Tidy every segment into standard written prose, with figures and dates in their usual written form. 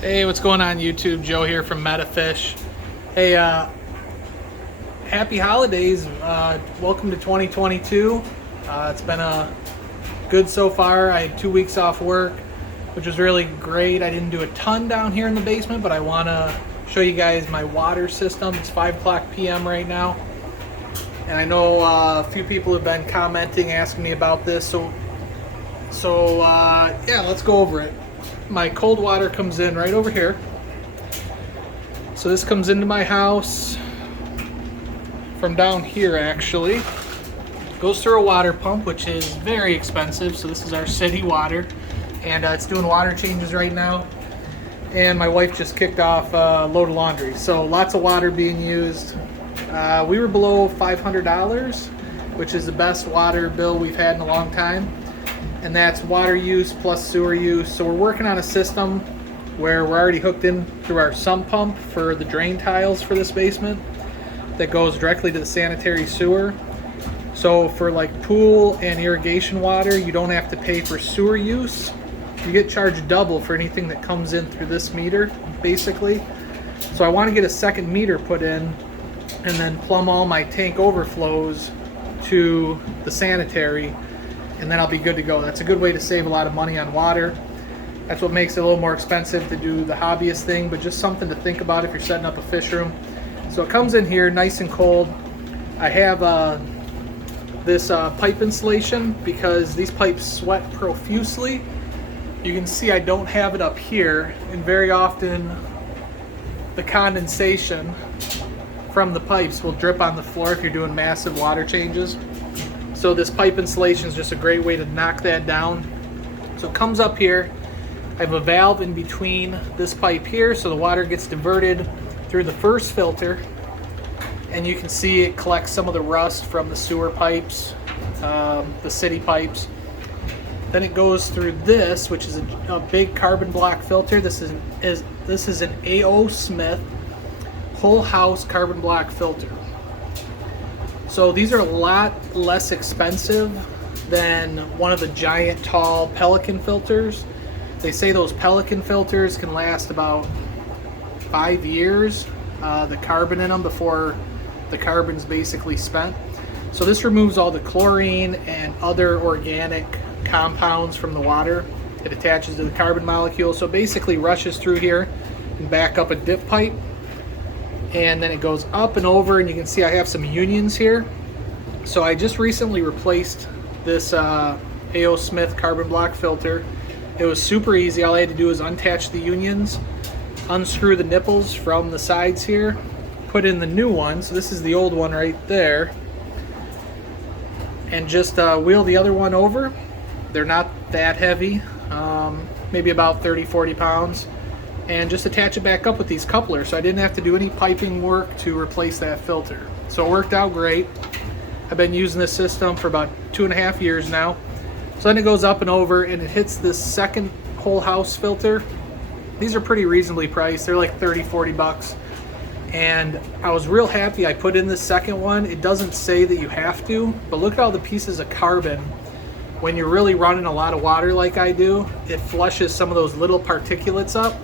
Hey, what's going on YouTube? Joe here from Metafish. Hey, happy holidays. Welcome to 2022. It's been good so far. I had 2 weeks off work, which was really great. I didn't do a ton down here in the basement, but I want to show you guys my water system. It's 5 o'clock p.m. right now. And I know a few people have been commenting, asking me about this. So yeah, let's go over it. My cold water comes in right over here. So this comes into my house from down here actually. Goes through a water pump, which is very expensive. So this is our city water, and it's doing water changes right now. And my wife just kicked off a load of laundry. So lots of water being used. We were below $500, which is the best water bill we've had in a long time. And that's water use plus sewer use. So we're working on a system where we're already hooked in through our sump pump for the drain tiles for this basement that goes directly to the sanitary sewer. So for like pool and irrigation water, you don't have to pay for sewer use. You get charged double for anything that comes in through this meter, basically. So I want to get a second meter put in and then plumb all my tank overflows to the sanitary, and then I'll be good to go. That's a good way to save a lot of money on water. That's what makes it a little more expensive to do the hobbyist thing, but just something to think about if you're setting up a fish room. So it comes in here nice and cold. I have this pipe insulation because these pipes sweat profusely. You can see I don't have it up here, and very often the condensation from the pipes will drip on the floor if you're doing massive water changes. So this pipe insulation is just a great way to knock that down. So it comes up here. I have a valve in between this pipe here, so the water gets diverted through the first filter, and you can see it collects some of the rust from the sewer pipes, the city pipes. Then it goes through this, which is a big carbon block filter. This is an A.O. Smith whole house carbon block filter. So these are a lot less expensive than one of the giant tall Pelican filters. They say those Pelican filters can last about 5 years, the carbon in them, before the carbon's basically spent. So this removes all the chlorine and other organic compounds from the water. It attaches to the carbon molecule, so it basically rushes through here and back up a dip pipe. And then it goes up and over, and you can see I have some unions here. So I just recently replaced this A.O. Smith carbon block filter. It was super easy. All I had to do was unattach the unions, unscrew the nipples from the sides here, put in the new one. So this is the old one right there, and just wheel the other one over. They're not that heavy, maybe about 30-40 pounds. And just attach it back up with these couplers, so I didn't have to do any piping work to replace that filter. So it worked out great. I've been using this system for about 2.5 years now. So then it goes up and over, and it hits this second whole house filter. These are pretty reasonably priced. They're like 30-40 bucks. And I was real happy I put in this second one. It doesn't say that you have to, but look at all the pieces of carbon. When you're really running a lot of water like I do, it flushes some of those little particulates up.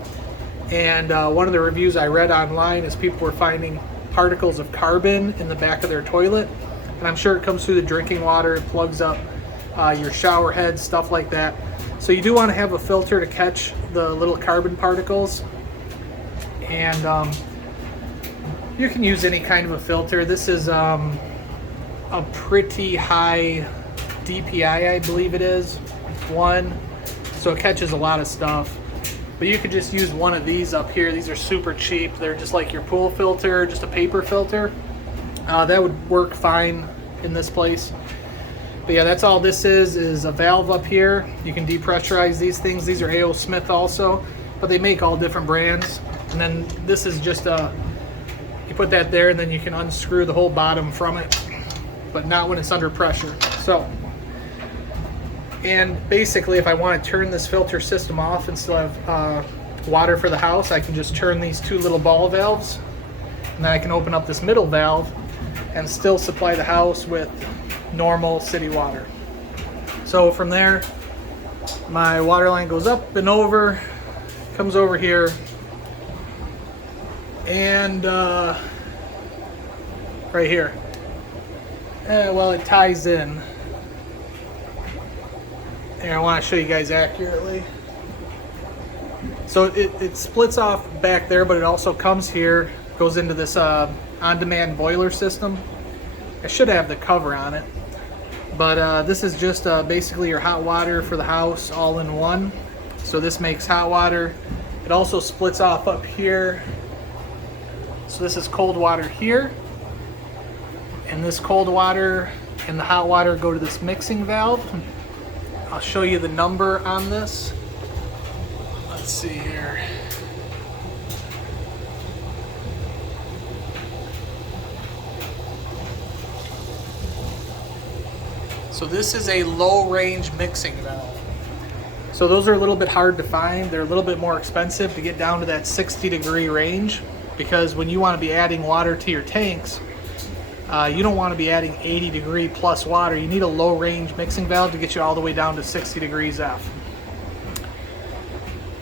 And one of the reviews I read online is people were finding particles of carbon in the back of their toilet. And I'm sure it comes through the drinking water, it plugs up your shower head, stuff like that. So you do want to have a filter to catch the little carbon particles. And you can use any kind of a filter. This is a pretty high DPI, I believe it is, one. So it catches a lot of stuff. But you could just use one of these up here. These are super cheap. They're just like your pool filter, just a paper filter. That would work fine in this place. But yeah, that's all this is a valve up here. You can depressurize these things. These are A.O. Smith also, but they make all different brands. And then this is just you put that there, and then you can unscrew the whole bottom from it, but not when it's under pressure. So, and basically if I want to turn this filter system off and still have water for the house, I can just turn these two little ball valves, and then I can open up this middle valve and still supply the house with normal city water. So from there, my water line goes up and over, comes over here, and right here. Well, it ties in. Here, I want to show you guys accurately. So it splits off back there, but it also comes here, goes into this on-demand boiler system. I should have the cover on it, but this is just basically your hot water for the house all in one. So this makes hot water. It also splits off up here. So this is cold water here, and this cold water and the hot water go to this mixing valve. I'll show you the number on this. Let's see here. So this is a low range mixing valve. So those are a little bit hard to find. They're a little bit more expensive to get down to that 60-degree range, because when you want to be adding water to your tanks, you don't want to be adding 80-degree plus water. You need a low range mixing valve to get you all the way down to 60 degrees F.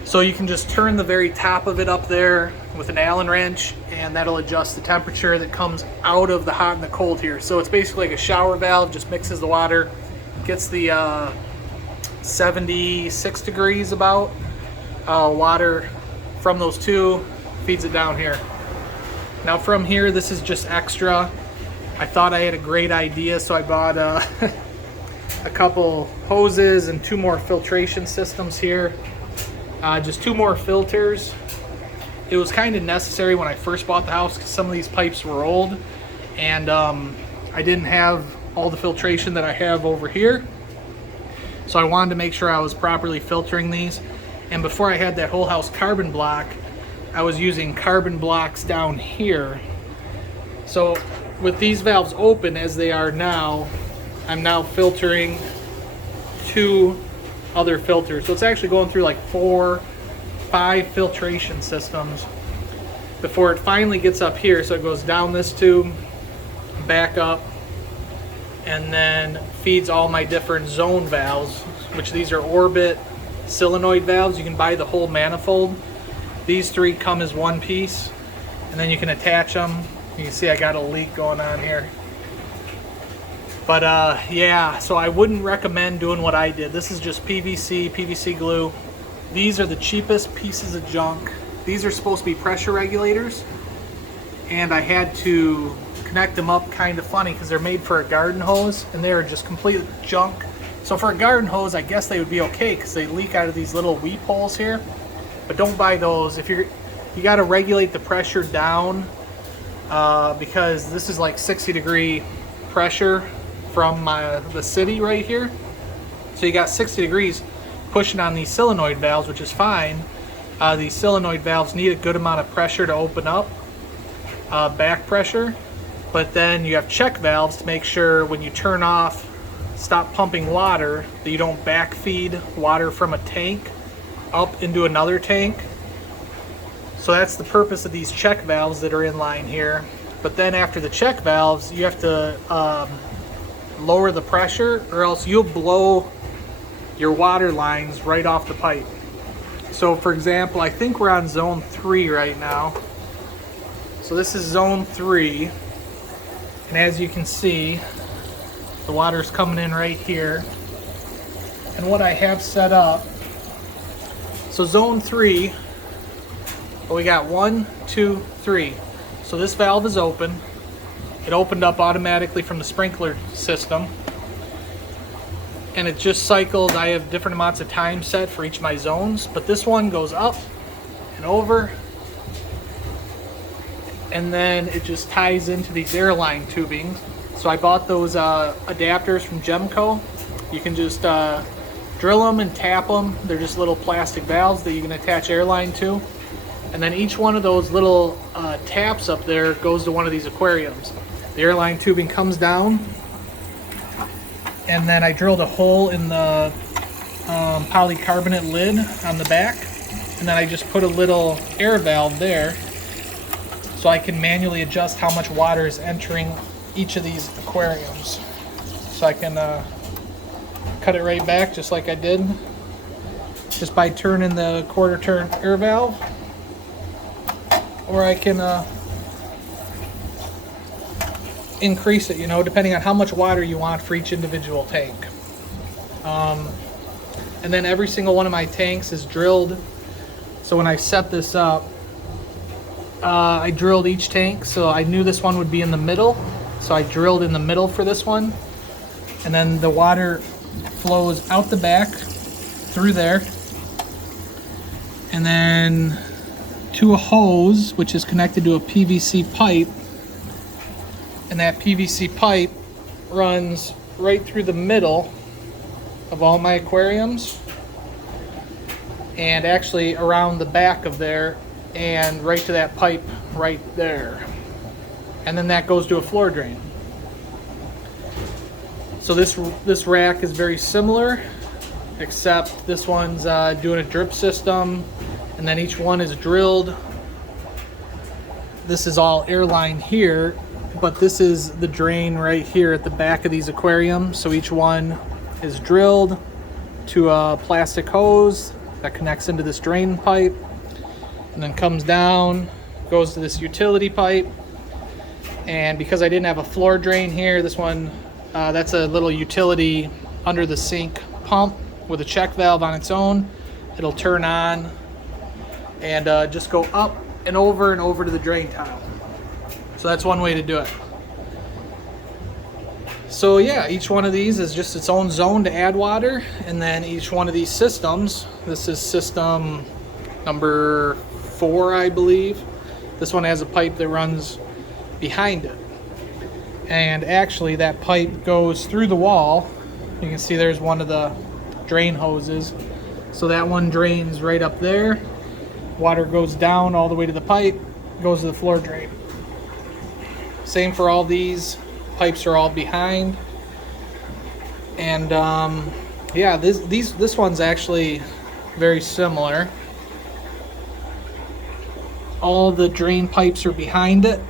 So you can just turn the very top of it up there with an Allen wrench, and that'll adjust the temperature that comes out of the hot and the cold here. So it's basically like a shower valve, just mixes the water, gets the 76 degrees about water from those two, feeds it down here. Now from here, this is just extra. I thought I had a great idea, so I bought a couple hoses and 2 more filtration systems here. Just 2 more filters. It was kind of necessary when I first bought the house because some of these pipes were old, and I didn't have all the filtration that I have over here. So I wanted to make sure I was properly filtering these. And before I had that whole house carbon block, I was using carbon blocks down here. So with these valves open as they are now, I'm now filtering 2 other filters. So it's actually going through like 4, 5 filtration systems before it finally gets up here. So it goes down this tube, back up, and then feeds all my different zone valves, which these are orbit solenoid valves. You can buy the whole manifold. These 3 come as one piece, and then you can attach them. You can see I got a leak going on here. But yeah, so I wouldn't recommend doing what I did. This is just PVC glue. These are the cheapest pieces of junk. These are supposed to be pressure regulators, and I had to connect them up kind of funny because they're made for a garden hose, and they are just complete junk. So for a garden hose, I guess they would be okay because they leak out of these little weep holes here. But don't buy those. If you got to regulate the pressure down, because this is like 60-degree pressure from the city right here. So you got 60 degrees pushing on these solenoid valves, which is fine. These solenoid valves need a good amount of pressure to open up, back pressure. But then you have check valves to make sure when you turn off, stop pumping water, that you don't backfeed water from a tank up into another tank. So that's the purpose of these check valves that are in line here. But then after the check valves, you have to lower the pressure, or else you'll blow your water lines right off the pipe. So for example, I think we're on zone 3 right now. So this is zone 3, and as you can see, the water's coming in right here. And what I have set up, so zone 3, well, we got 1, 2, 3. So this valve is open. It opened up automatically from the sprinkler system, and it just cycles. I have different amounts of time set for each of my zones, but this one goes up and over, and then it just ties into these airline tubing. So I bought those adapters from Gemco. You can just drill them and tap them. They're just little plastic valves that you can attach airline to. And then each one of those little taps up there goes to one of these aquariums. The airline tubing comes down, and then I drilled a hole in the polycarbonate lid on the back, and then I just put a little air valve there so I can manually adjust how much water is entering each of these aquariums. So I can cut it right back just like I did. just by turning the quarter turn air valve, or I can increase it, you know, depending on how much water you want for each individual tank. And then every single one of my tanks is drilled. So when I set this up, I drilled each tank, so I knew this one would be in the middle. So I drilled in the middle for this one. And then the water flows out the back through there. And then to a hose, which is connected to a PVC pipe. And that PVC pipe runs right through the middle of all my aquariums, and actually around the back of there, and right to that pipe right there. And then that goes to a floor drain. So this rack is very similar, except this one's doing a drip system, and then each one is drilled. This is all airline here, but this is the drain right here at the back of these aquariums. So each one is drilled to a plastic hose that connects into this drain pipe, and then comes down, goes to this utility pipe. And because I didn't have a floor drain here, this one, that's a little utility under the sink pump with a check valve on its own. It'll turn on and just go up and over to the drain tile. So that's one way to do it. So yeah, each one of these is just its own zone to add water, and then each one of these systems, this is system number 4, I believe. This one has a pipe that runs behind it. And actually that pipe goes through the wall. You can see there's one of the drain hoses. So that one drains right up there. Water goes down all the way to the pipe, goes to the floor drain. Same for all these. Pipes are all behind. And yeah, this one's actually very similar. All the drain pipes are behind it,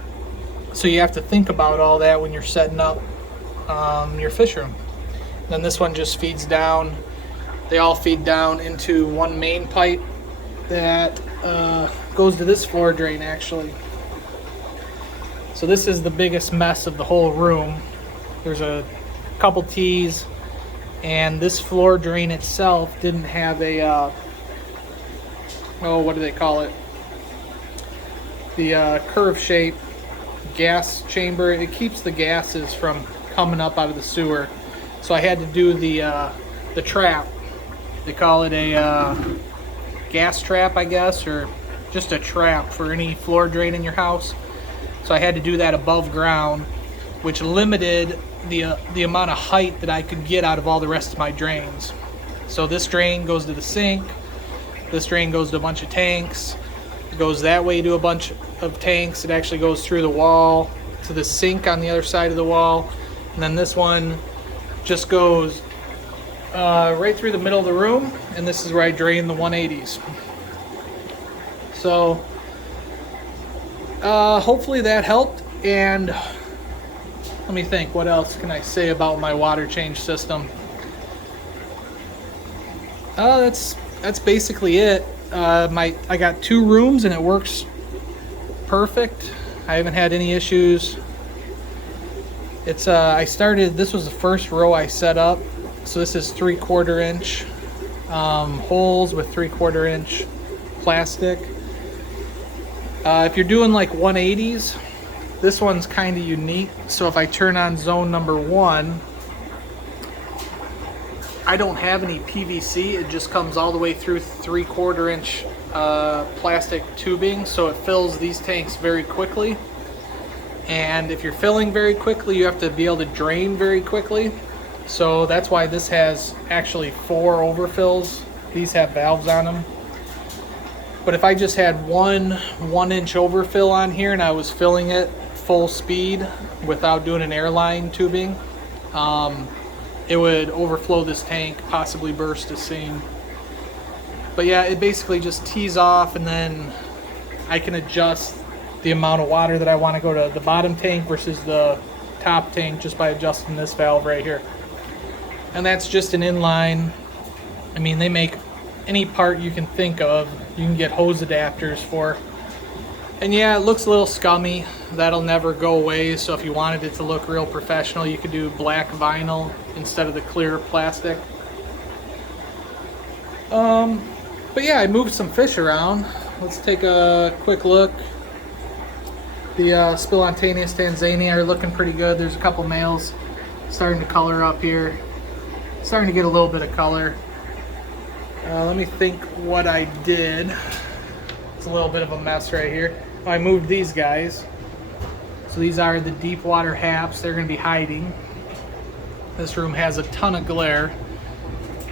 so you have to think about all that when you're setting up your fish room. Then this one just feeds down. They all feed down into one main pipe that goes to this floor drain actually. So this is the biggest mess of the whole room. There's a couple T's, and this floor drain itself didn't have a, what do they call it? The curve shape gas chamber. It keeps the gases from coming up out of the sewer. So I had to do the trap. They call it a gas trap, I guess, or just a trap for any floor drain in your house. So I had to do that above ground, which limited the amount of height that I could get out of all the rest of my drains. So this drain goes to the sink, this drain goes to a bunch of tanks, it goes that way to a bunch of tanks, it actually goes through the wall to the sink on the other side of the wall, and then this one just goes right through the middle of the room, and this is where I drain the 180s. So hopefully that helped. And let me think, what else can I say about my water change system? That's basically it. I got 2 rooms and it works perfect. I haven't had any issues. It's this was the first row I set up. So this is 3/4 inch holes with 3/4 inch plastic. If you're doing like 180s, this one's kind of unique. So if I turn on zone number 1, I don't have any PVC. It just comes all the way through 3/4 inch plastic tubing. So it fills these tanks very quickly. And if you're filling very quickly, you have to be able to drain very quickly. So that's why this has actually 4 overfills. These have valves on them. But if I just had one 1-inch overfill on here and I was filling it full speed without doing an airline tubing, it would overflow this tank, possibly burst a seam. But yeah, it basically just tees off, and then I can adjust the amount of water that I want to go to the bottom tank versus the top tank just by adjusting this valve right here. And that's just an inline. I mean, they make any part you can think of, you can get hose adapters for. And yeah, it looks a little scummy. That'll never go away. So if you wanted it to look real professional, you could do black vinyl instead of the clear plastic. But yeah, I moved some fish around. Let's take a quick look. The Spontaneous Tanzania are looking pretty good. There's a couple males starting to color up here. Starting to get a little bit of color. Let me think what I did. It's a little bit of a mess right here. I moved these guys. So these are the deep water haps. They're going to be hiding. This room has a ton of glare.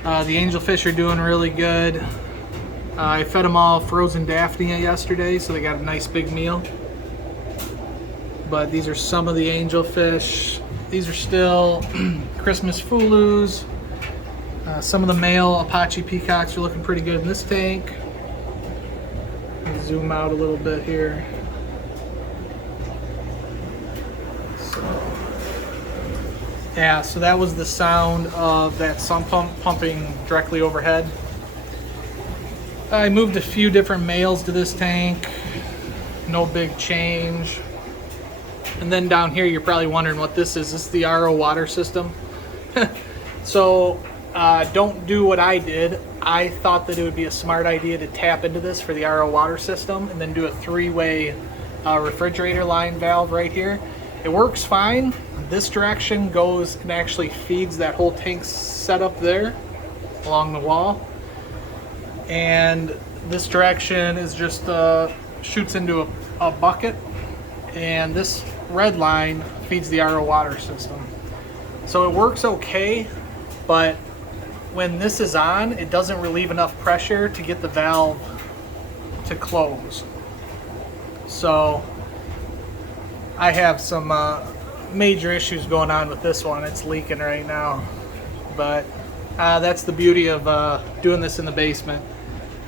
The angelfish are doing really good. I fed them all frozen Daphnia yesterday, so they got a nice big meal. But these are some of the angelfish. These are still Christmas Fulus. Some of the male Apache peacocks are looking pretty good in this tank. Zoom out a little bit here. Yeah, so that was the sound of that sump pump pumping directly overhead. I moved a few different males to this tank. No big change. And then down here, you're probably wondering what this is. This is the RO water system. So don't do what I did. I thought that it would be a smart idea to tap into this for the RO water system and then do a three-way refrigerator line valve right here. It works fine. This direction goes and actually feeds that whole tank setup there along the wall. And this direction is just shoots into a bucket. And this red line feeds the RO water system. So it works okay, but when this is on, it doesn't relieve enough pressure to get the valve to close. So I have some major issues going on with this one. It's leaking right now. But that's the beauty of doing this in the basement.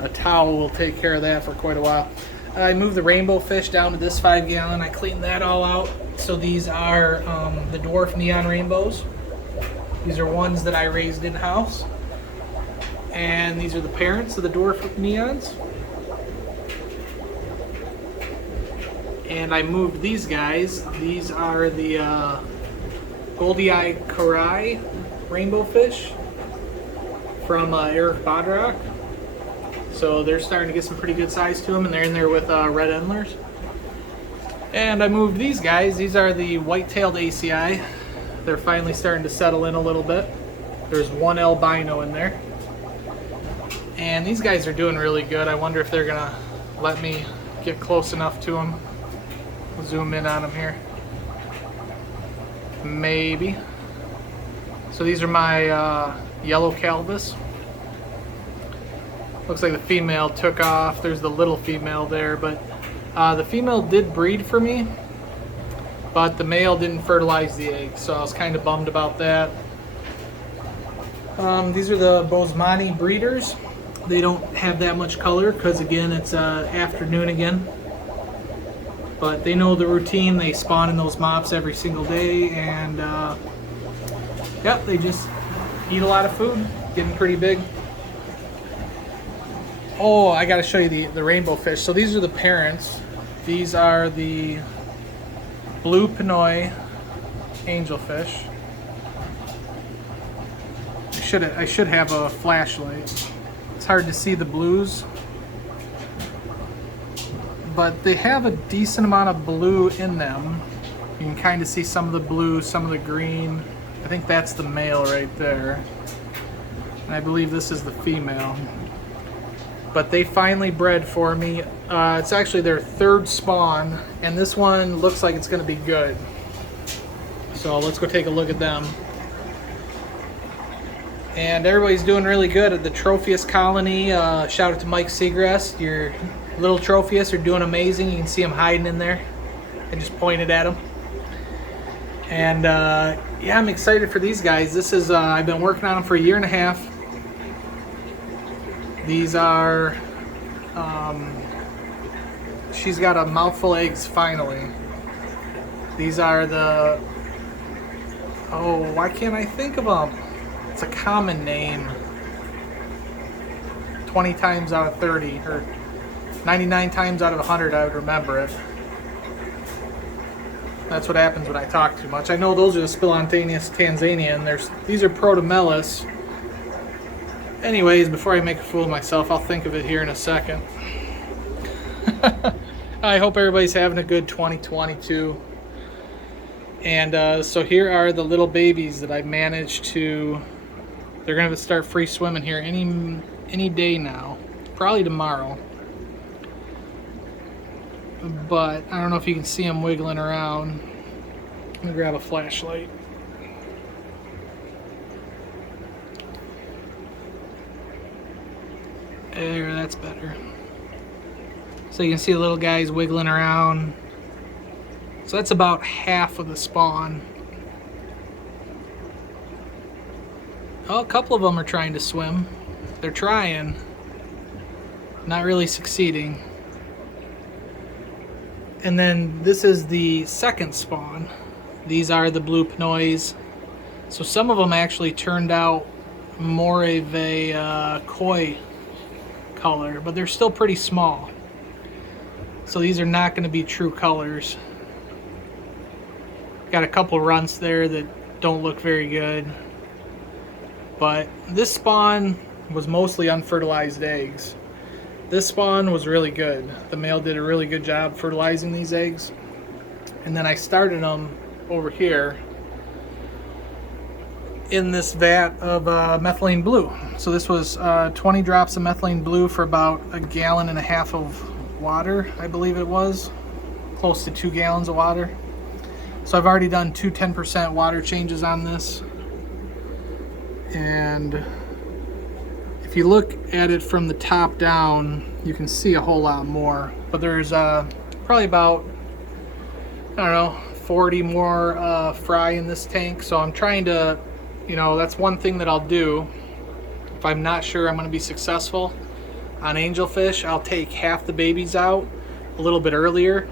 A towel will take care of that for quite a while. I moved the rainbow fish down to this 5-gallon. I cleaned that all out. So these are the dwarf neon rainbows. These are ones that I raised in-house. And these are the parents of the dwarf neons. And I moved these guys. These are the Goldie Eye Karai rainbow fish from Eric Bodrock. So they're starting to get some pretty good size to them, and they're in there with red endlers. And I moved these guys. These are the white-tailed ACI. They're finally starting to settle in a little bit. There's one albino in there. And these guys are doing really good. I wonder if they're gonna let me get close enough to them. We'll zoom in on them here. Maybe. So these are my yellow calvus. Looks like the female took off. There's the little female there, but the female did breed for me, but the male didn't fertilize the egg, so I was kind of bummed about that. These are the Bosemani breeders. They don't have that much color because, again, it's afternoon again. But they know the routine. They spawn in those mops every single day, and yep, they just eat a lot of food, getting pretty big. Oh, I got to show you the rainbow fish. So these are the parents. These are the blue Pinoy angelfish. I should have a flashlight. It's hard to see the blues, but they have a decent amount of blue in them. You can kind of see some of the blue, some of the green. I think that's the male right there. And I believe this is the female. But they finally bred for me. It's actually their third spawn, and this one looks like it's going to be good. So let's go take a look at them. And everybody's doing really good at the Tropheus colony. Shout out to Mike Seagrass. Your little Tropheus are doing amazing. You can see them hiding in there. I just pointed at them. And yeah, I'm excited for these guys. This is I've been working on them for 1.5 years. These are, she's got a mouthful of eggs finally. These are the, oh, why can't I think of them? It's a common name. 20 times out of 30, or 99 times out of 100 I would remember it. That's what happens when I talk too much. I know those are the Spilontaneous Tanzania, and these are Protomelis. Anyways, before I make a fool of myself, I'll think of it here in a second. I hope everybody's having a good 2022. And so here are the little babies that I managed to... They're going to start free swimming here any day now. Probably tomorrow. But I don't know if you can see them wiggling around. Let me grab a flashlight. There, that's better. So you can see the little guys wiggling around. So that's about half of the spawn. Oh, a couple of them are trying to swim. They're trying. Not really succeeding. And then this is the second spawn. These are the blue pinoys. So some of them actually turned out more of a koi color, but they're still pretty small. So these are not going to be true colors. Got a couple runts there that don't look very good. But this spawn was mostly unfertilized eggs. This spawn was really good. The male did a really good job fertilizing these eggs. And then I started them over here in this vat of methylene blue. So this was 20 drops of methylene blue for about 1.5 gallons of water, I believe it was. Close to 2 gallons of water. So I've already done 2 10% water changes on this. And if you look at it from the top down, you can see a whole lot more. But there's probably about, I don't know, 40 more fry in this tank. So I'm trying to, you know, that's one thing that I'll do. If I'm not sure I'm going to be successful on angelfish, I'll take half the babies out a little bit earlier,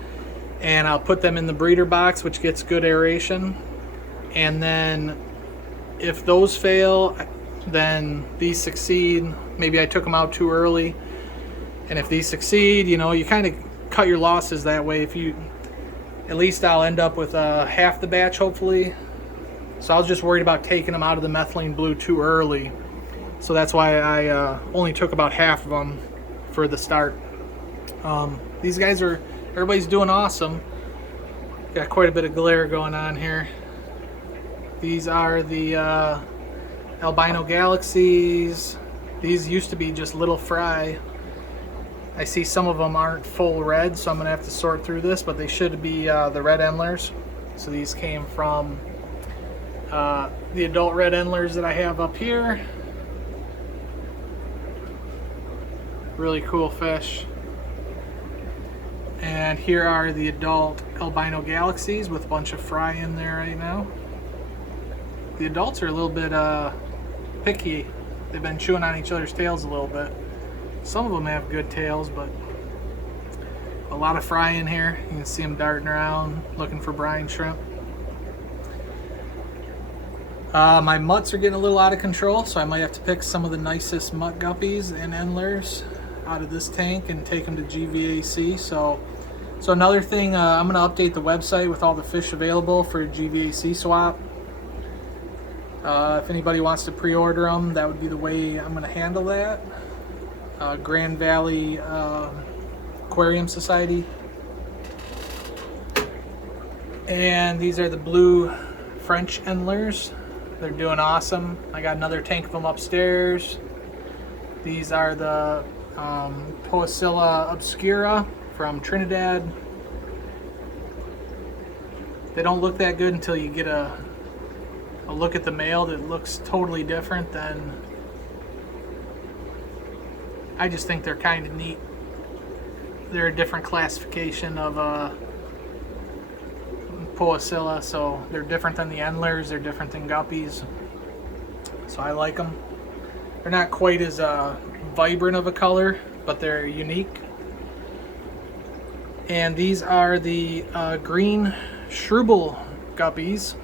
and I'll put them in the breeder box, which gets good aeration. And then if those fail, then these succeed. Maybe I took them out too early. And if these succeed, you know, you kind of cut your losses that way. If you, at least I'll end up with half the batch, hopefully. So I was just worried about taking them out of the methylene blue too early. So that's why I only took about half of them for the start. These guys are, everybody's doing awesome. Got quite a bit of glare going on here. These are the albino galaxies. These used to be just little fry. I see some of them aren't full red, so I'm going to have to sort through this, but they should be the red endlers. So these came from the adult red endlers that I have up here. Really cool fish. And here are the adult albino galaxies with a bunch of fry in there right now. The adults are a little bit picky. They've been chewing on each other's tails a little bit. Some of them have good tails, but a lot of fry in here. You can see them darting around looking for brine shrimp. My mutts are getting a little out of control, so I might have to pick some of the nicest mutt guppies and endlers out of this tank and take them to GVAC. So another thing, I'm going to update the website with all the fish available for GVAC swap. If anybody wants to pre-order them, that would be the way I'm going to handle that. Grand Valley Aquarium Society. And these are the blue French endlers. They're doing awesome. I got another tank of them upstairs. These are the Poecilla obscura from Trinidad. They don't look that good until you get a look at the male that looks totally different. Then I just think they're kind of neat. They're a different classification of Poecilla, so they're different than the endlers, they're different than guppies. So I like them. They're not quite as vibrant of a color, but they're unique. And these are the green Shrubel guppies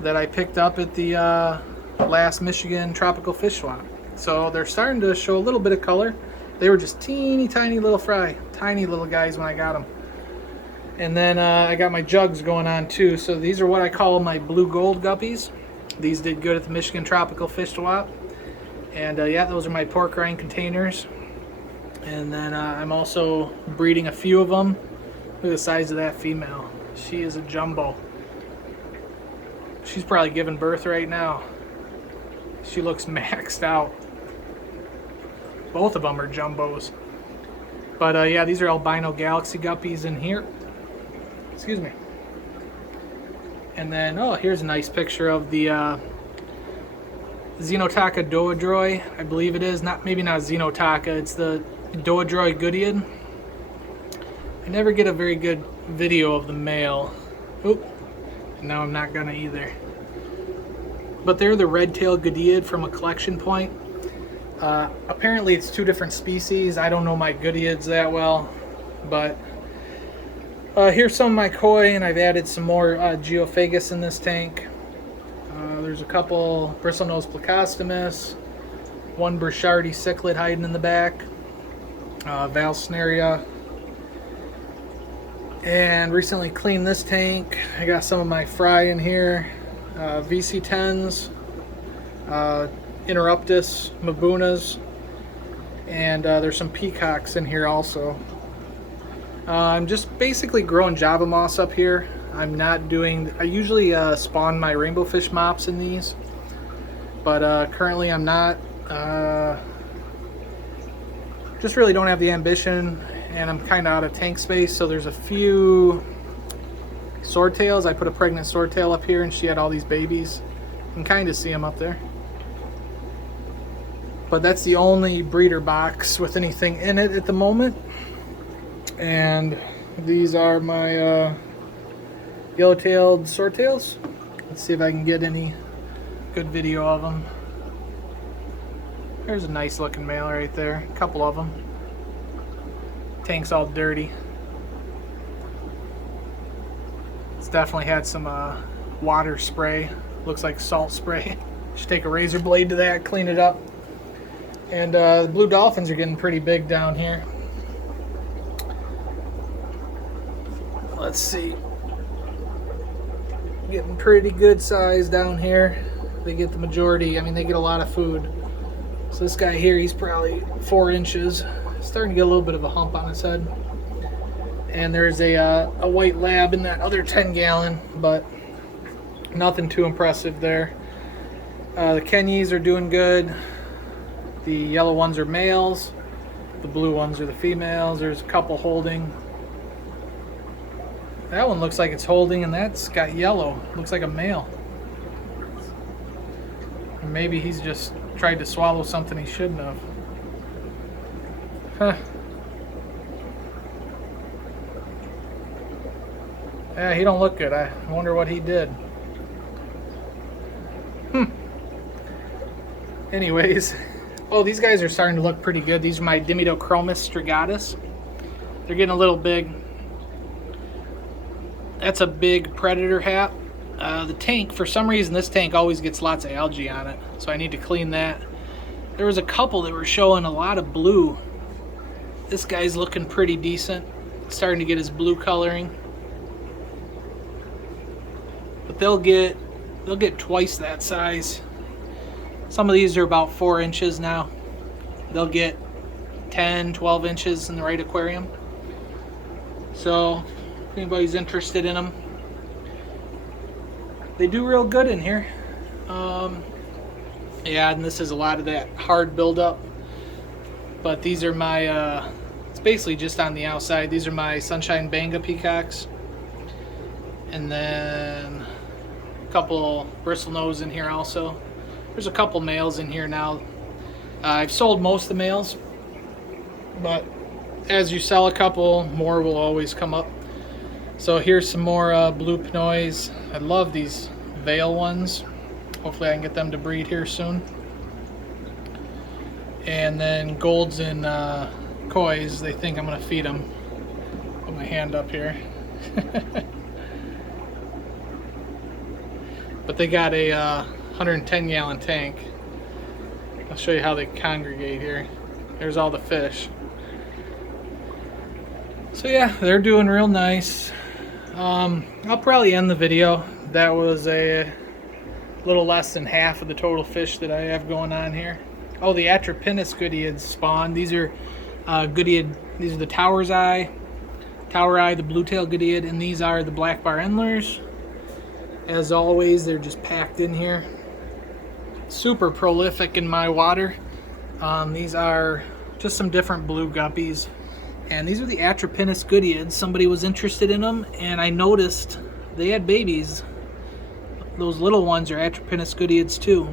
that I picked up at the last Michigan Tropical Fish Swap. So they're starting to show a little bit of color. They were just teeny tiny little fry, tiny little guys when I got them. And then I got my jugs going on too. So these are what I call my blue gold guppies. These did good at the Michigan Tropical Fish Swap. And yeah, those are my pork rind containers. And then I'm also breeding a few of them. Look at the size of that female. She is a jumbo. She's probably giving birth right now. She looks maxed out. Both of them are jumbos. But yeah, these are albino galaxy guppies in here. Excuse me. And then, oh, here's a nice picture of the Xenotaka doadroy, I believe it is. Maybe not Xenotaka, it's the doadroy goodiad. I never get a very good video of the male. Oop, now I'm not gonna either. But they're the red-tailed goodiad from a collection point. Apparently it's two different species. I don't know my goodiads that well, but here's some of my koi, and I've added some more geophagus in this tank. There's a couple bristlenose plecostomus, one Burchardi cichlid hiding in the back, Valsneria, and recently cleaned this tank. I got some of my fry in here, VC10s, Interruptus, Mabunas, and there's some peacocks in here also. I'm just basically growing Java moss up here. I'm not doing, I usually spawn my rainbow fish mops in these, but currently I'm not. Just really don't have the ambition, and I'm kind of out of tank space, so there's a few swordtails. I put a pregnant swordtail up here, and she had all these babies. You can kind of see them up there. But that's the only breeder box with anything in it at the moment. And these are my yellow-tailed swordtails. Let's see if I can get any good video of them. There's a nice looking male right there. A couple of them. Tank's all dirty. It's definitely had some water spray. Looks like salt spray. Should take a razor blade to that, clean it up. And the blue dolphins are getting pretty big down here. Let's see. Getting pretty good size down here. They get the majority, I mean, they get a lot of food. So this guy here, he's probably 4 inches. Starting to get a little bit of a hump on his head. And there's a white lab in that other 10-gallon, but nothing too impressive there. The Kenyes are doing good. The yellow ones are males. The blue ones are the females. There's a couple holding. That one looks like it's holding, and that's got yellow. Looks like a male. Or maybe he's just tried to swallow something he shouldn't have. Huh. Yeah, he don't look good. I wonder what he did. Anyways. Oh, these guys are starting to look pretty good. These are my Dimidochromis strigatus. They're getting a little big. That's a big predator hat. The tank, for some reason, this tank always gets lots of algae on it, so I need to clean that. There was a couple that were showing a lot of blue. This guy's looking pretty decent. Starting to get his blue coloring. But they'll get twice that size. Some of these are about 4 inches now. They'll get 10, 12 inches in the right aquarium. So if anybody's interested in them, they do real good in here. Yeah, and this is a lot of that hard buildup. But these are my, it's basically just on the outside. These are my Sunshine Banga peacocks. And then a couple bristlenose in here also. There's a couple males in here now. I've sold most of the males, but as you sell a couple, more will always come up. So here's some more blue pinoys. I love these veil ones. Hopefully I can get them to breed here soon. And then golds and kois, they think I'm going to feed them. Put my hand up here. But they got a 110-gallon tank. I'll show you how they congregate here. There's all the fish. So yeah, they're doing real nice. I'll probably end the video. That was a little less than half of the total fish that I have going on here. Oh, the Atropinus goodeids spawned. These are these are the tower eye, the blue-tailed goodeiid, and these are the black bar endlers. As always, they're just packed in here. Super prolific in my water. These are just some different blue guppies. And these are the Atropinus goodeids. Somebody was interested in them, and I noticed they had babies. Those little ones are Atropinus goodeids too.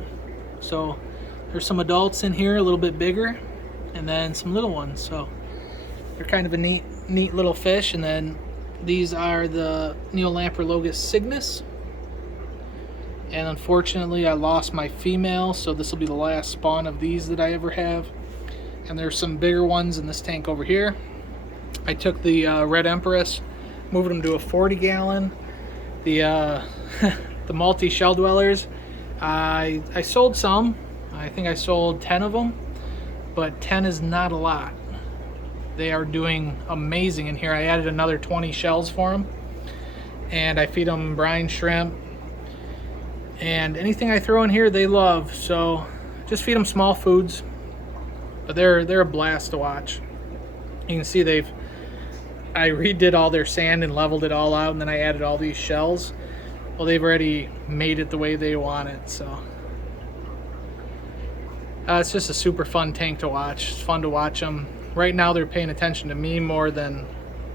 So there's some adults in here, a little bit bigger, and then some little ones. So they're kind of a neat little fish. And then these are the Neolamprologus cygnus. And unfortunately, I lost my female, so this will be the last spawn of these that I ever have. And there's some bigger ones in this tank over here. I took the Red Empress, moved them to a 40-gallon. The the multi-shell dwellers, I sold some. I think I sold 10 of them, but 10 is not a lot. They are doing amazing in here. I added another 20 shells for them, and I feed them brine shrimp, and anything I throw in here they love. So just feed them small foods, but they're a blast to watch. You can see I redid all their sand and leveled it all out, and then I added all these shells. Well, they've already made it the way they want it, so it's just a super fun tank to watch. It's fun to watch them. Right now they're paying attention to me more than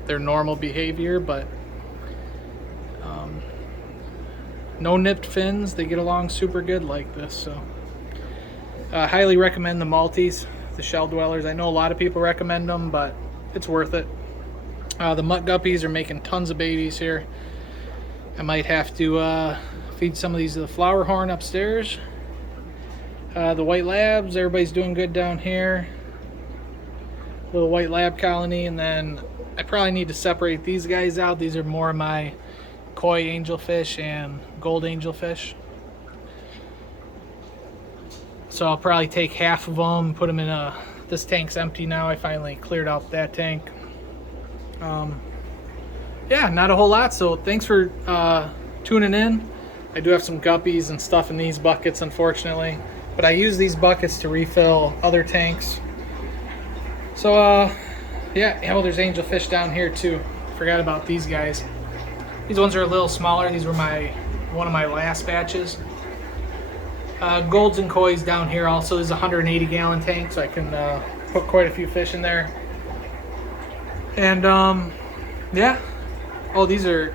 their normal behavior, but no nipped fins. They get along super good like this. So highly recommend the multis, the shell dwellers. I know a lot of people recommend them, but it's worth it. The mutt guppies are making tons of babies here. I might have to feed some of these to the flower horn upstairs. The white labs, everybody's doing good down here. Little white lab colony, and then I probably need to separate these guys out. These are more of my koi angelfish and gold angelfish. So I'll probably take half of them, put them in this tank's empty now. I finally cleared out that tank. Yeah, not a whole lot, so thanks for tuning in. I do have some guppies and stuff in these buckets, unfortunately, but I use these buckets to refill other tanks. So yeah, well, there's angelfish down here too. Forgot about these guys. These ones are a little smaller. These were one of my last batches. Golds and koi's down here also. This is a 180-gallon tank, so I can put quite a few fish in there. And yeah. Oh, these are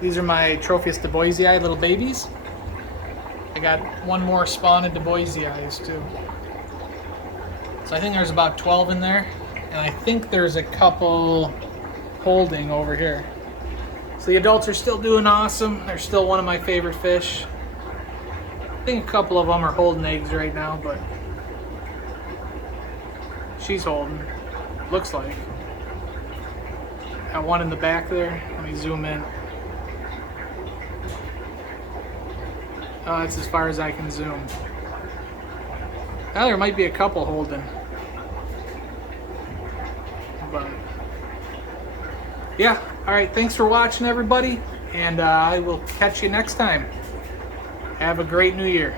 my Tropheus duboisii little babies. I got one more spawn of duboisii too. So I think there's about 12 in there, and I think there's a couple holding over here. So the adults are still doing awesome. They're still one of my favorite fish. I think a couple of them are holding eggs right now, but she's holding. Looks like. Got one in the back there. Let me zoom in. That's as far as I can zoom. Now there might be a couple holding. But yeah, alright, thanks for watching everybody, and I will catch you next time. Have a great new year.